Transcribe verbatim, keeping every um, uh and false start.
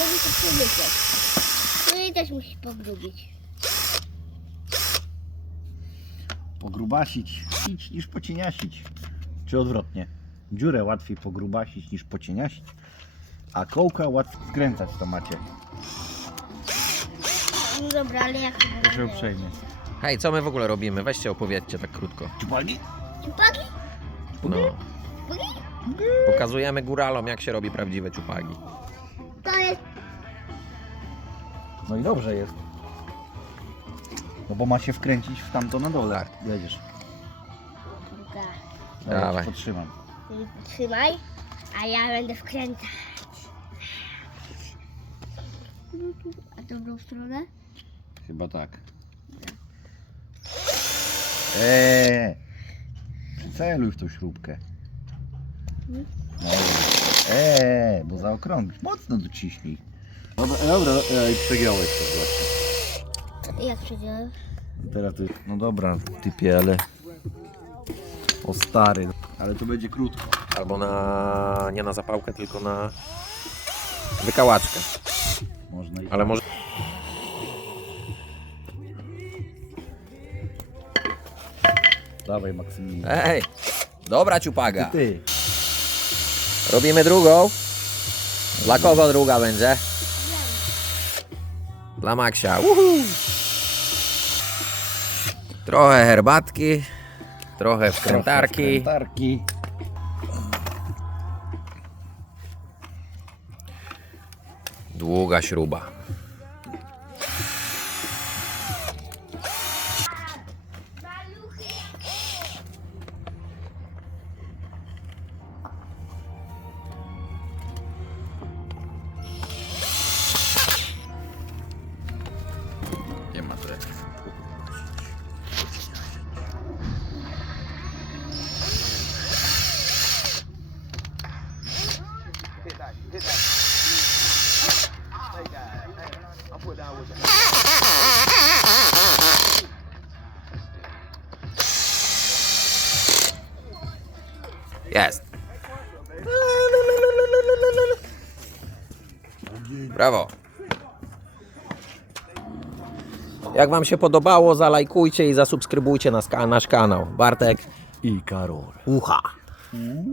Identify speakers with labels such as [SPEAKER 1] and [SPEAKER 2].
[SPEAKER 1] mogę to przemyśleć. No i też musi pogrubić.
[SPEAKER 2] Pogrubasić niż, niż pocieniasić. Czy odwrotnie. Dziurę łatwiej pogrubasić niż pocieniasić, a kołka łatwiej skręcać to macie.
[SPEAKER 1] No dobra, ale jak to
[SPEAKER 2] Proszę uprzejmie.
[SPEAKER 3] Hej, co my w ogóle robimy? Weźcie opowiedzcie tak krótko.
[SPEAKER 2] Czupagi?
[SPEAKER 1] Ciupagi?
[SPEAKER 3] No.
[SPEAKER 1] Ciupagi?
[SPEAKER 3] Pokazujemy góralom, jak się robi prawdziwe ciupagi.
[SPEAKER 1] To jest...
[SPEAKER 2] No i dobrze jest. No bo ma się wkręcić w tamto na dole.
[SPEAKER 3] Tak.
[SPEAKER 2] Jedziesz.
[SPEAKER 1] Dobra.
[SPEAKER 2] Dobra,
[SPEAKER 3] Dawaj.
[SPEAKER 2] cię podtrzymam.
[SPEAKER 1] Ty trzymaj, a ja będę wkręcać. A dobrą stronę?
[SPEAKER 2] Chyba tak. Eee, przyceluj w tą śrubkę. No, eee, bo zaokrąglisz. Mocno dociśnij. Dobra, dobra, ej, przegiąłeś to właśnie.
[SPEAKER 1] Jak przedziałem?
[SPEAKER 2] Teraz to, no dobra, typie, ale... O stary, ale to będzie krótko.
[SPEAKER 3] Albo na... nie na zapałkę, tylko na wykałaczkę.
[SPEAKER 2] Można i...
[SPEAKER 3] Ale może...
[SPEAKER 2] Dawaj, Maksymilian.
[SPEAKER 3] Ej! Dobra ciupaga.
[SPEAKER 2] Ty.
[SPEAKER 3] Robimy drugą. Dla kogo druga będzie? Dla Maksia. Uhu. Trochę herbatki, trochę wkrętarki.
[SPEAKER 2] Wkrętarki.
[SPEAKER 3] Długa śruba.
[SPEAKER 2] Nie ma tu.
[SPEAKER 3] Jest. Brawo. Jak wam się podobało, zalajkujcie i zasubskrybujcie nas, nasz kanał. Bartek
[SPEAKER 2] I Karol.
[SPEAKER 3] Ucha.